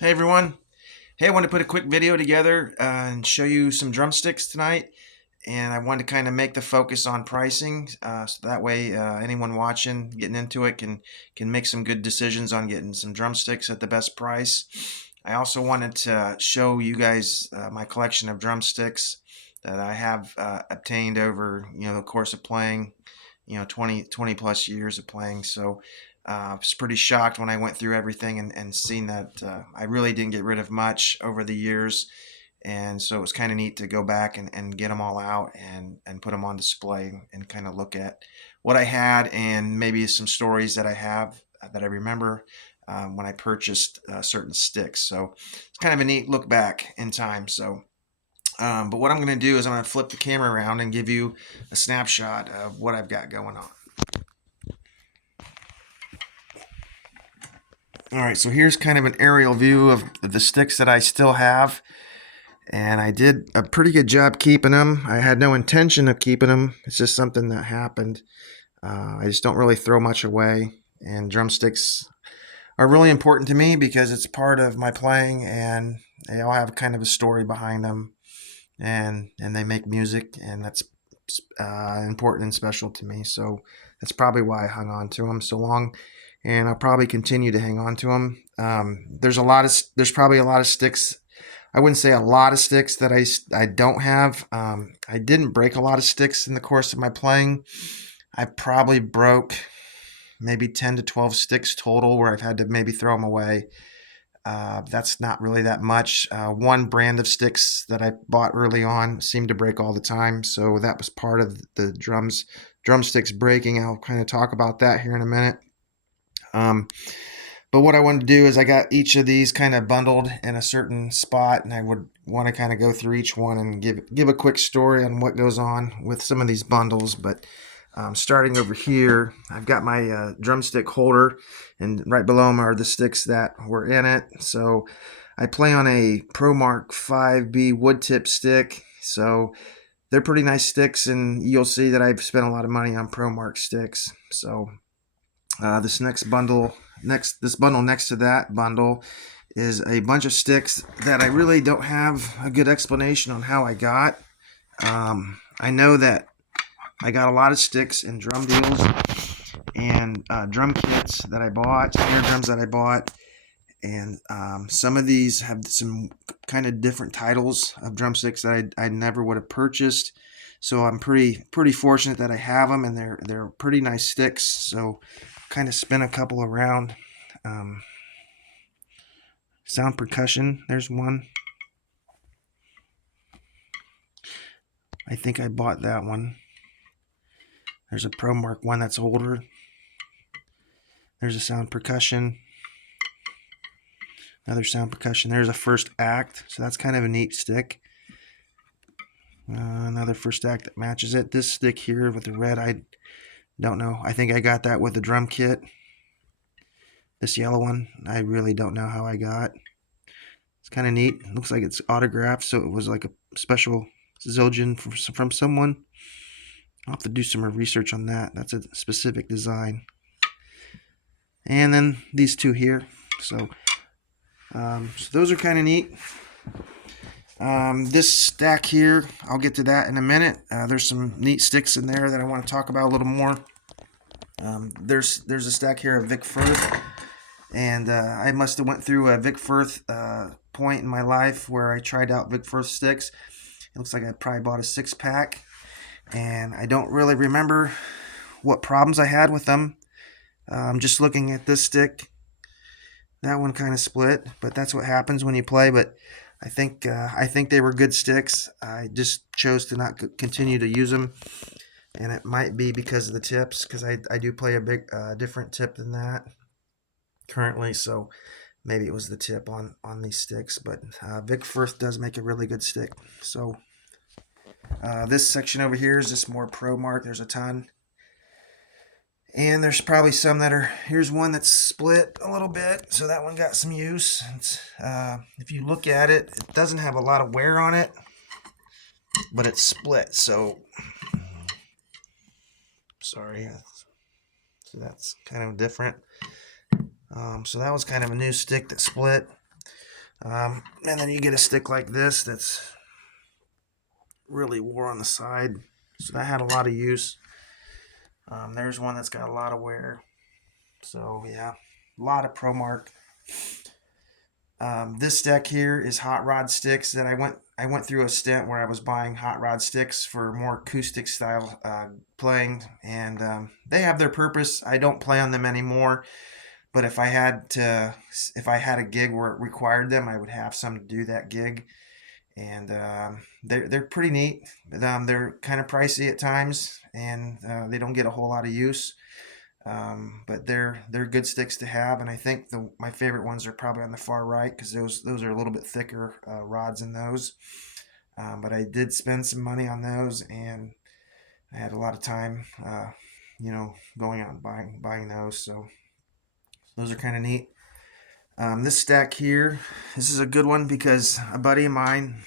Hey everyone. Hey, I wanted to put a quick video together and show you some drumsticks tonight. And I wanted to kind of make the focus on pricing, so that way anyone watching, getting into it, can make some good decisions on getting some drumsticks at the best price. I also wanted to show you guys my collection of drumsticks that I have obtained over the course of playing, 20 plus years of playing. So I was pretty shocked when I went through everything and seen that I really didn't get rid of much over the years. And so it was kind of neat to go back and get them all out and put them on display and kind of look at what I had and maybe some stories that I have that I remember when I purchased certain sticks. So it's kind of a neat look back in time. But what I'm going to do is I'm going to flip the camera around and give you a snapshot of what I've got going on. All right, so here's kind of an aerial view of the sticks that I still have. And I did a pretty good job keeping them. I had no intention of keeping them. It's just something that happened. I just don't really throw much away. And drumsticks are really important to me because it's part of my playing, and they all have kind of a story behind them. And they make music, and that's important and special to me. So that's probably why I hung on to them so long, and I'll probably continue to hang on to them. There's probably a lot of sticks. I wouldn't say a lot of sticks that I don't have. I didn't break a lot of sticks in the course of my playing. I probably broke maybe 10 to 12 sticks total where I've had to maybe throw them away. That's not really that much. One brand of sticks that I bought early on seemed to break all the time, so that was part of the drumsticks breaking. I'll kind of talk about that here in a minute. But what I wanted to do is I got each of these kind of bundled in a certain spot, and I would want to kind of go through each one and give a quick story on what goes on with some of these bundles. But starting over here, I've got my drumstick holder, and right below them are the sticks that were in it. So I play on a ProMark 5B wood tip stick, so they're pretty nice sticks, and you'll see that I've spent a lot of money on ProMark sticks. So this bundle next to that bundle is a bunch of sticks that I really don't have a good explanation on how I got. I know that I got a lot of sticks in drum deals and drum kits that I bought, snare drums that I bought, and some of these have some kind of different titles of drumsticks that I never would have purchased. So I'm pretty fortunate that I have them, and they're pretty nice sticks. So kind of spin a couple around. Um, Sound Percussion, there's one. I think I bought that one. There's a ProMark one that's older. There's a Sound Percussion. Another Sound Percussion. There's a First Act, so that's kind of a neat stick. Another First Act that matches it. This stick here with the red, I don't know. I think I got that with the drum kit. This yellow one, I really don't know how I got. It's kind of neat. It looks like it's autographed, so it was like a special Zildjian from someone. I'll have to do some more research on that. That's a specific design. And then these two here. So those are kind of neat. This stack here, I'll get to that in a minute. There's some neat sticks in there that I want to talk about a little more. There's a stack here of Vic Firth, and I must have went through a Vic Firth point in my life where I tried out Vic Firth sticks. It looks like I probably bought a 6-pack, and I don't really remember what problems I had with them. Just looking at this stick, that one kind of split, but that's what happens when you play. But I think they were good sticks. I just chose to not continue to use them, and it might be because of the tips, because I do play a big different tip than that currently, so maybe it was the tip on these sticks. But Vic Firth does make a really good stick. So this section over here is just more ProMark. There's a ton. And there's probably some that are, here's one that's split a little bit, so that one got some use. If you look at it, it doesn't have a lot of wear on it, but it's split, so sorry. So that's kind of different. So that was kind of a new stick that split. And then you get a stick like this that's really wore on the side. So that had a lot of use. There's one that's got a lot of wear. So yeah, a lot of ProMark. This deck here is hot rod sticks that I went through a stint where I was buying hot rod sticks for more acoustic style playing, and they have their purpose. I don't play on them anymore, but if I had a gig where it required them, I would have some to do that gig, and they're pretty neat. They're kind of pricey at times, and they don't get a whole lot of use. But they're good sticks to have, and I think my favorite ones are probably on the far right because those are a little bit thicker rods in those. But I did spend some money on those, and I had a lot of time, going out and buying those. So those are kind of neat. This stack here, this is a good one because a buddy of mine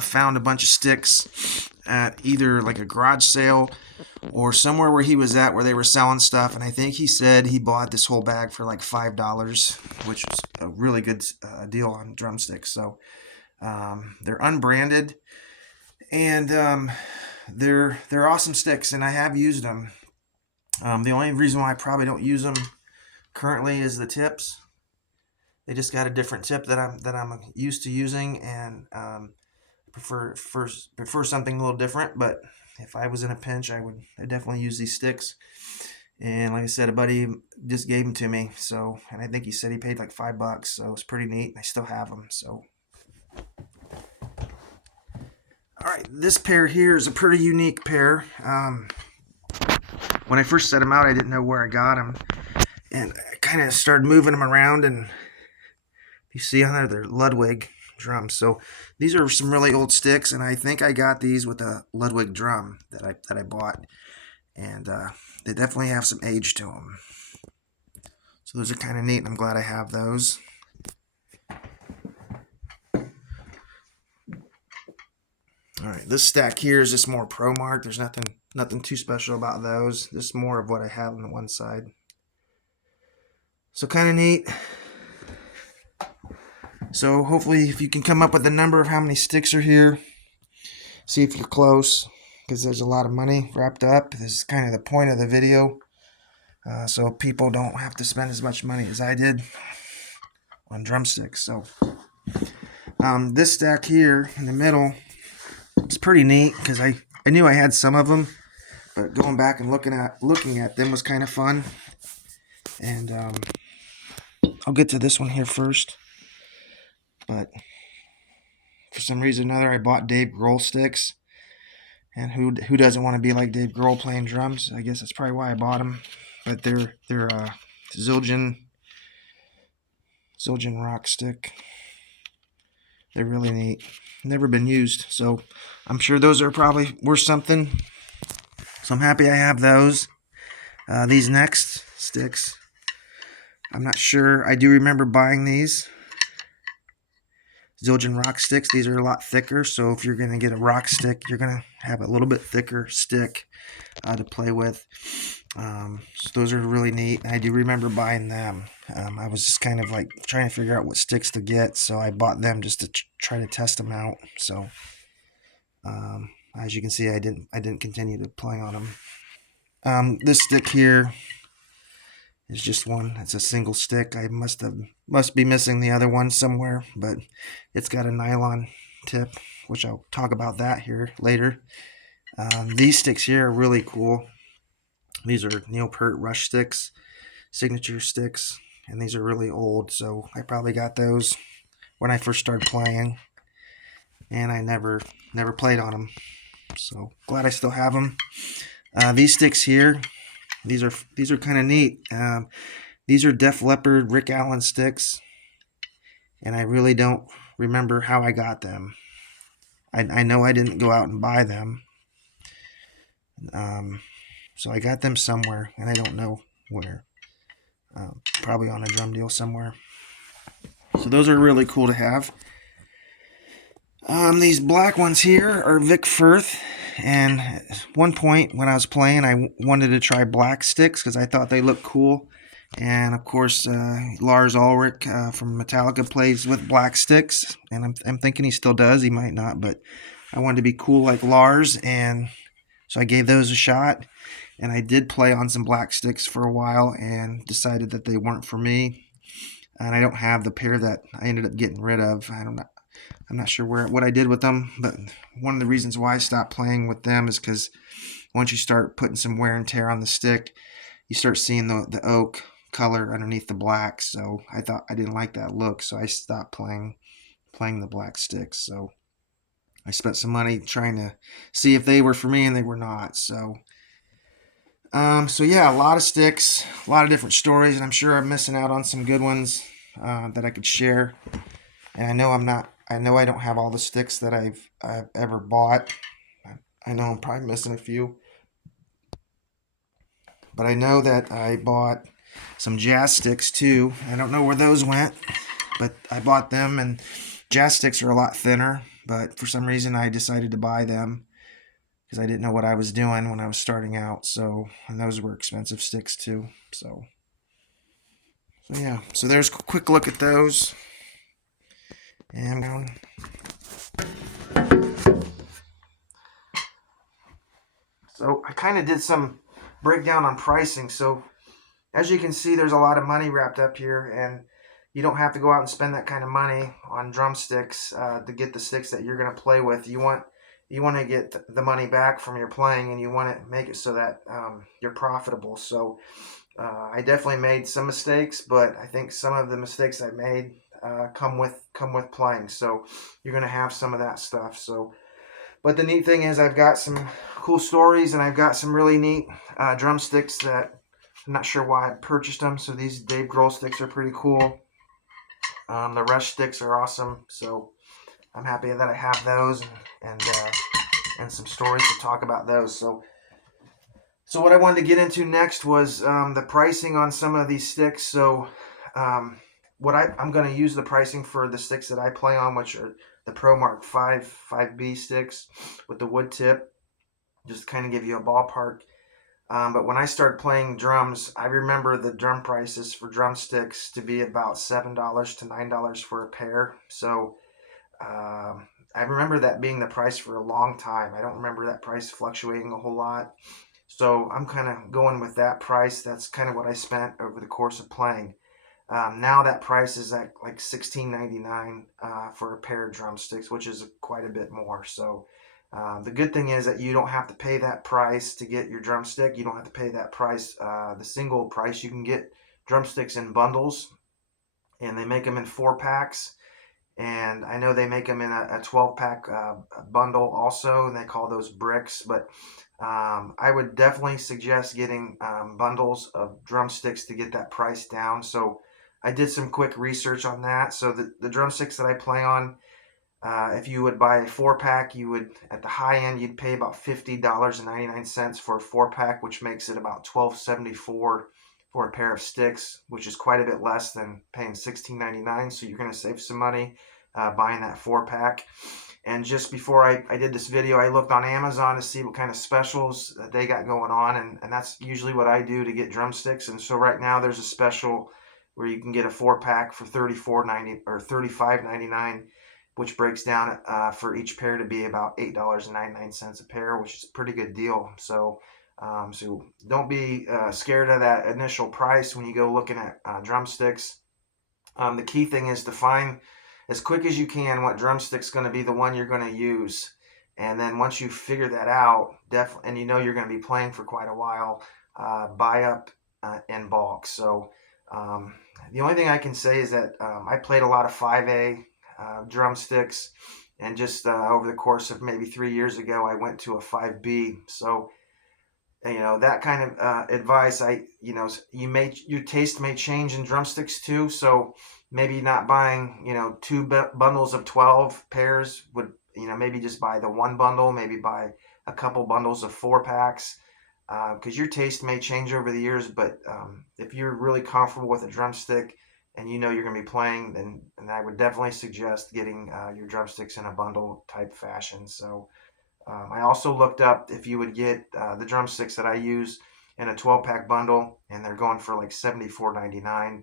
found a bunch of sticks at either like a garage sale or somewhere where he was at where they were selling stuff, and I think he said he bought this whole bag for like $5, which was a really good deal on drumsticks. So they're unbranded, and they're awesome sticks, and I have used them. The only reason why I probably don't use them currently is the tips. They just got a different tip that I'm used to using, and prefer something a little different. But if I was in a pinch, I'd definitely use these sticks. And like I said, a buddy just gave them to me. So, and I think he said he paid like $5. So it's pretty neat. I still have them. So, all right, this pair here is a pretty unique pair. When I first set them out, I didn't know where I got them, and I kind of started moving them around, and you see on there, they're Ludwig drums. So these are some really old sticks, and I think I got these with a Ludwig drum that I bought, and they definitely have some age to them. So those are kind of neat, and I'm glad I have those. All right, this stack here is just more ProMark. There's nothing too special about those. This is more of what I have on the one side. So kind of neat. So hopefully if you can come up with a number of how many sticks are here, see if you're close, because there's a lot of money wrapped up. This is kind of the point of the video, so people don't have to spend as much money as I did on drumsticks. So this stack here in the middle, it's pretty neat because I knew I had some of them, but going back and looking at them was kind of fun. And I'll get to this one here first. But for some reason or another, I bought Dave Grohl sticks. And who doesn't want to be like Dave Grohl playing drums? I guess that's probably why I bought them. But they're Zildjian rock stick. They're really neat. Never been used, so I'm sure those are probably worth something. So I'm happy I have those. These next sticks, I'm not sure. I do remember buying these Zildjian rock sticks. These are a lot thicker, so if you're going to get a rock stick, you're going to have a little bit thicker stick to play with. So those are really neat. I do remember buying them. I was just kind of like trying to figure out what sticks to get, so I bought them just to try to test them out. So as you can see, I didn't continue to play on them. This stick here is just one. It's a single stick. I must be missing the other one somewhere, but it's got a nylon tip, which I'll talk about that here later. These sticks here are really cool. These are Neil Peart Rush sticks, signature sticks, and these are really old, so I probably got those when I first started playing, and I never played on them. So glad I still have them. These sticks here, these are kind of neat. These are Def Leppard Rick Allen sticks, and I really don't remember how I got them. I know I didn't go out and buy them. So I got them somewhere, and I don't know where. Probably on a drum deal somewhere. So those are really cool to have. These black ones here are Vic Firth, and at one point when I was playing, I wanted to try black sticks because I thought they looked cool, And of course, Lars Ulrich from Metallica plays with black sticks, and I'm thinking he still does. He might not, but I wanted to be cool like Lars, and so I gave those a shot. And I did play on some black sticks for a while, and decided that they weren't for me. And I don't have the pair that I ended up getting rid of. I'm not sure what I did with them, but one of the reasons why I stopped playing with them is because once you start putting some wear and tear on the stick, you start seeing the oak color underneath the black. So I thought I didn't like that look, so I stopped playing the black sticks. So I spent some money trying to see if they were for me, and they were not. So yeah, a lot of sticks, a lot of different stories, and I'm sure I'm missing out on some good ones that I could share. And I know I'm not. I know I don't have all the sticks that I've ever bought. I know I'm probably missing a few, but I know that I bought some jazz sticks too. I don't know where those went, but I bought them, and jazz sticks are a lot thinner, but for some reason I decided to buy them because I didn't know what I was doing when I was starting out. So, and those were expensive sticks too. So yeah, so there's a quick look at those. And so I kind of did some breakdown on pricing. So as you can see, there's a lot of money wrapped up here, and you don't have to go out and spend that kind of money on drumsticks to get the sticks that you're going to play with. You want to get the money back from your playing, and you want to make it so that you're profitable. So I definitely made some mistakes, but I think some of the mistakes I made come with playing. So you're going to have some of that stuff. So, but the neat thing is I've got some cool stories, and I've got some really neat drumsticks that I'm not sure why I purchased them. So these Dave Grohl sticks are pretty cool. The Rush sticks are awesome. So I'm happy that I have those, and some stories to talk about those. So what I wanted to get into next was the pricing on some of these sticks. So um, I'm going to use the pricing for the sticks that I play on, which are the ProMark 5B sticks with the wood tip, just to kind of give you a ballpark. But when I started playing drums, I remember the drum prices for drumsticks to be about $7 to $9 for a pair. So I remember that being the price for a long time. I don't remember that price fluctuating a whole lot. So I'm kind of going with that price. That's kind of what I spent over the course of playing. Now that price is at like $16.99 for a pair of drumsticks, which is quite a bit more. So the good thing is that you don't have to pay that price to get your drumstick. You don't have to pay that price, the single price. You can get drumsticks in bundles, and they make them in 4 packs. And I know they make them in a 12-pack bundle also, and they call those bricks. But I would definitely suggest getting bundles of drumsticks to get that price down. So I did some quick research on that. So the drumsticks that I play on, if you would buy a 4-pack, you would, at the high end, you'd pay about $50.99 for a 4-pack, which makes it about $12.74 for a pair of sticks, which is quite a bit less than paying $16.99. So you're going to save some money buying that 4-pack. And just before I did this video, I looked on Amazon to see what kind of specials that they got going on, and that's usually what I do to get drumsticks. And so right now there's a special where you can get a 4-pack for $34.90 or $35.99, which breaks down for each pair to be about $8.99 a pair, which is a pretty good deal. So don't be scared of that initial price when you go looking at drumsticks. The key thing is to find as quick as you can what drumstick's going to be the one you're going to use. And then once you figure that out, and you know you're going to be playing for quite a while, buy up in bulk. So the only thing I can say is that I played a lot of 5A drumsticks, and just over the course of maybe 3 years ago, I went to a 5B. So that kind of advice, your taste may change in drumsticks too. So maybe not buying two bundles of 12 pairs, would maybe just buy the one bundle, maybe buy a couple bundles of 4-packs, because your taste may change over the years. But if you're really comfortable with a drumstick and you're going to be playing, then I would definitely suggest getting your drumsticks in a bundle type fashion. So I also looked up if you would get the drumsticks that I use in a 12-pack bundle, and they're going for like $74.99.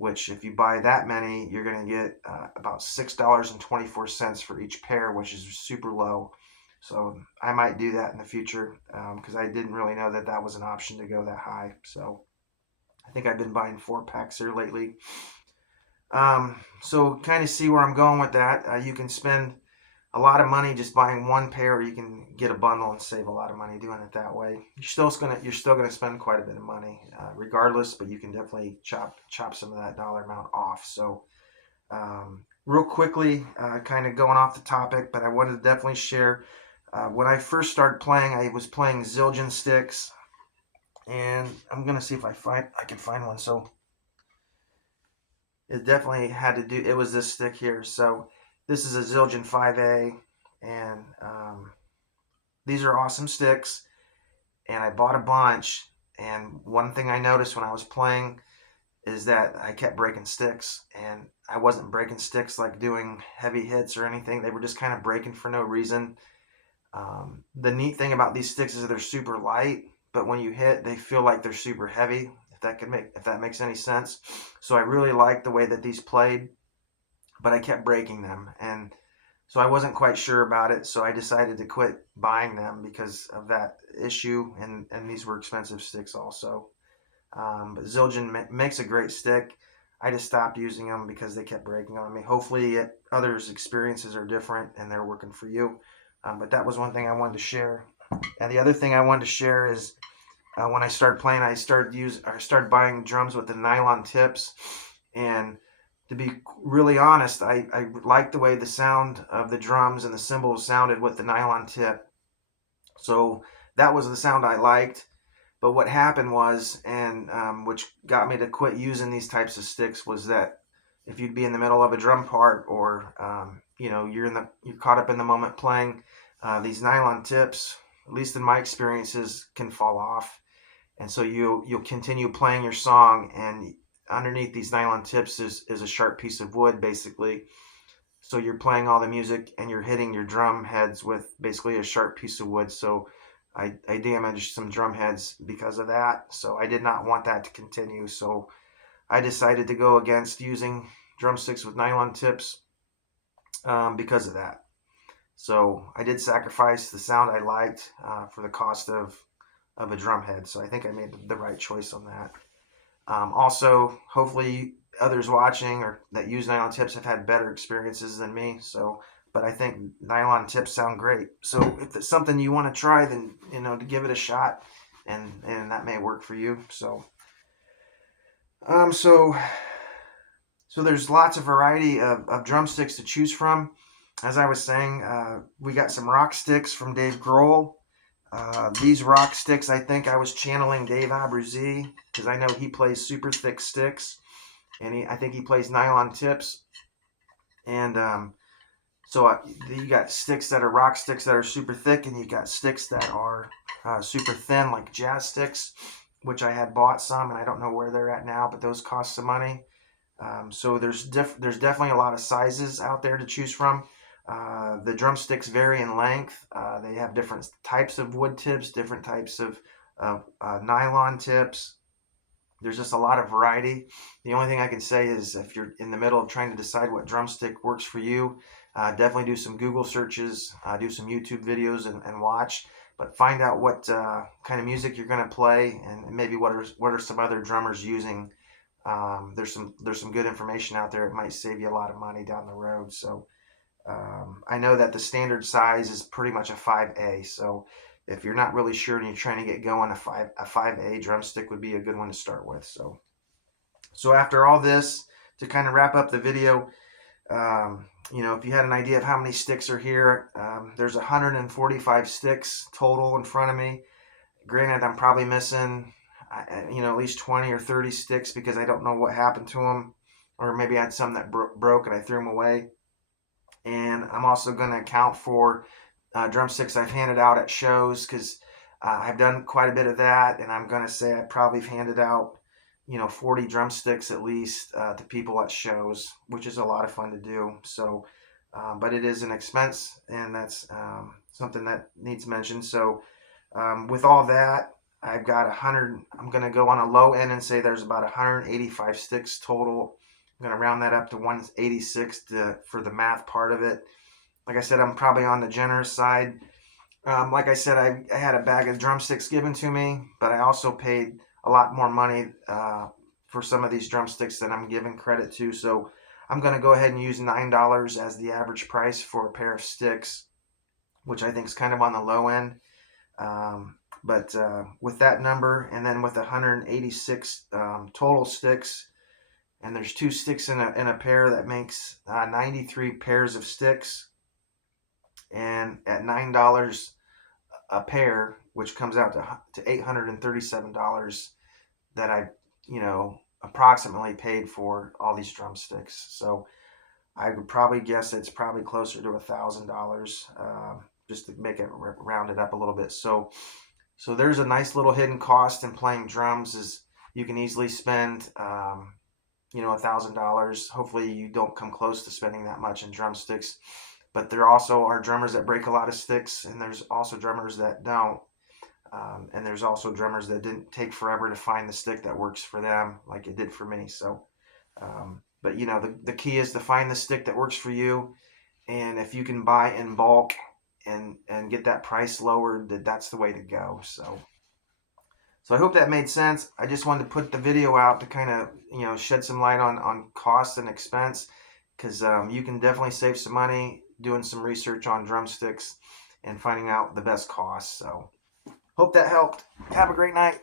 Which, if you buy that many, you're going to get about $6.24 for each pair, which is super low. So I might do that in the future because I didn't really know that that was an option to go that high. So I think I've been buying 4-packs here lately. So kind of see where I'm going with that. You can spend a lot of money just buying one pair, or you can get a bundle and save a lot of money doing it that way. You're still gonna spend quite a bit of money, regardless, but you can definitely chop some of that dollar amount off. So, real quickly, kind of going off the topic, but I wanted to definitely share. When I first started playing, I was playing Zildjian sticks, and I'm gonna see if I can find one. So it definitely had to do. It was this stick here. So this is a Zildjian 5A, and these are awesome sticks. And I bought a bunch. And one thing I noticed when I was playing is that I kept breaking sticks, and I wasn't breaking sticks like doing heavy hits or anything. They were just kind of breaking for no reason. The neat thing about these sticks is they're super light, but when you hit, they feel like they're super heavy. If that makes any sense. So I really liked the way that these played, but I kept breaking them, and so I wasn't quite sure about it. So I decided to quit buying them because of that issue, and these were expensive sticks also. But Zildjian makes a great stick. I just stopped using them because they kept breaking on me. Hopefully, others' experiences are different and they're working for you. But that was one thing I wanted to share. And the other thing I wanted to share is when I started playing, I started buying drums with the nylon tips. And to be really honest, I liked the way the sound of the drums and the cymbals sounded with the nylon tip. So that was the sound I liked. But what happened was, and which got me to quit using these types of sticks, was that if you'd be in the middle of a drum part, or you're caught up in the moment playing, these nylon tips, at least in my experiences, can fall off, and so you'll continue playing your song, and underneath these nylon tips is a sharp piece of wood, basically. So you're playing all the music and you're hitting your drum heads with basically a sharp piece of wood. So I damaged some drum heads because of that. So I did not want that to continue. So I decided to go against using drumsticks with nylon tips because of that. So I did sacrifice the sound I liked for the cost of a drum head. So I think I made the right choice on that. Also, hopefully others watching or that use nylon tips have had better experiences than me. So, but I think nylon tips sound great. So if it's something you want to try, then to give it a shot, and that may work for you. So, um, so so there's lots of variety of drumsticks to choose from. As I was saying, we got some rock sticks from Dave Grohl. These rock sticks, I think I was channeling Dave Abruzzi because I know he plays super thick sticks, and I think he plays nylon tips. And so you got sticks that are rock sticks that are super thick, and you got sticks that are super thin, like jazz sticks, which I had bought some, and I don't know where they're at now, but those cost some money. So there's definitely a lot of sizes out there to choose from. The drumsticks vary in length. They have different types of wood tips, different types of nylon tips. There's just a lot of variety. The only thing I can say is if you're in the middle of trying to decide what drumstick works for you, definitely do some Google searches, do some YouTube videos, and watch. But find out what kind of music you're going to play, and maybe what are some other drummers using. There's some good information out there. It might save you a lot of money down the road. So I know that the standard size is pretty much a 5A. So if you're not really sure and you're trying to get going, a 5A drumstick would be a good one to start with. So after all this, to kind of wrap up the video, if you had an idea of how many sticks are here, there's 145 sticks total in front of me. Granted, I'm probably missing, at least 20 or 30 sticks because I don't know what happened to them, or maybe I had some that broke and I threw them away. And I'm also going to account for drumsticks I've handed out at shows because I've done quite a bit of that, and I'm going to say I probably have handed out 40 drumsticks at least to people at shows, which is a lot of fun to do. So but it is an expense, and that's something that needs mentioned. So with all that, I've got 100. I'm going to go on a low end and say there's about 185 sticks total. I'm going to round that up to 186 for the math part of it. Like I said, I'm probably on the generous side. Like I said, I had a bag of drumsticks given to me, but I also paid a lot more money for some of these drumsticks than I'm giving credit to. So I'm going to go ahead and use $9 as the average price for a pair of sticks, which I think is kind of on the low end. But with that number, and then with 186 total sticks, and there's 2 sticks in a pair, that makes 93 pairs of sticks. And at $9 a pair, which comes out to $837, that I, approximately paid for all these drumsticks. So I would probably guess it's probably closer to $1,000, just to make it round it up a little bit. So there's a nice little hidden cost in playing drums. Is you can easily spend $1,000. Hopefully you don't come close to spending that much in drumsticks. But there also are drummers that break a lot of sticks, and there's also drummers that don't. And there's also drummers that didn't take forever to find the stick that works for them, like it did for me. So, but the key is to find the stick that works for you. And if you can buy in bulk and get that price lowered, that's the way to go. So I hope that made sense. I just wanted to put the video out to kind of shed some light on cost and expense, because you can definitely save some money doing some research on drumsticks and finding out the best cost. So hope that helped. Have a great night.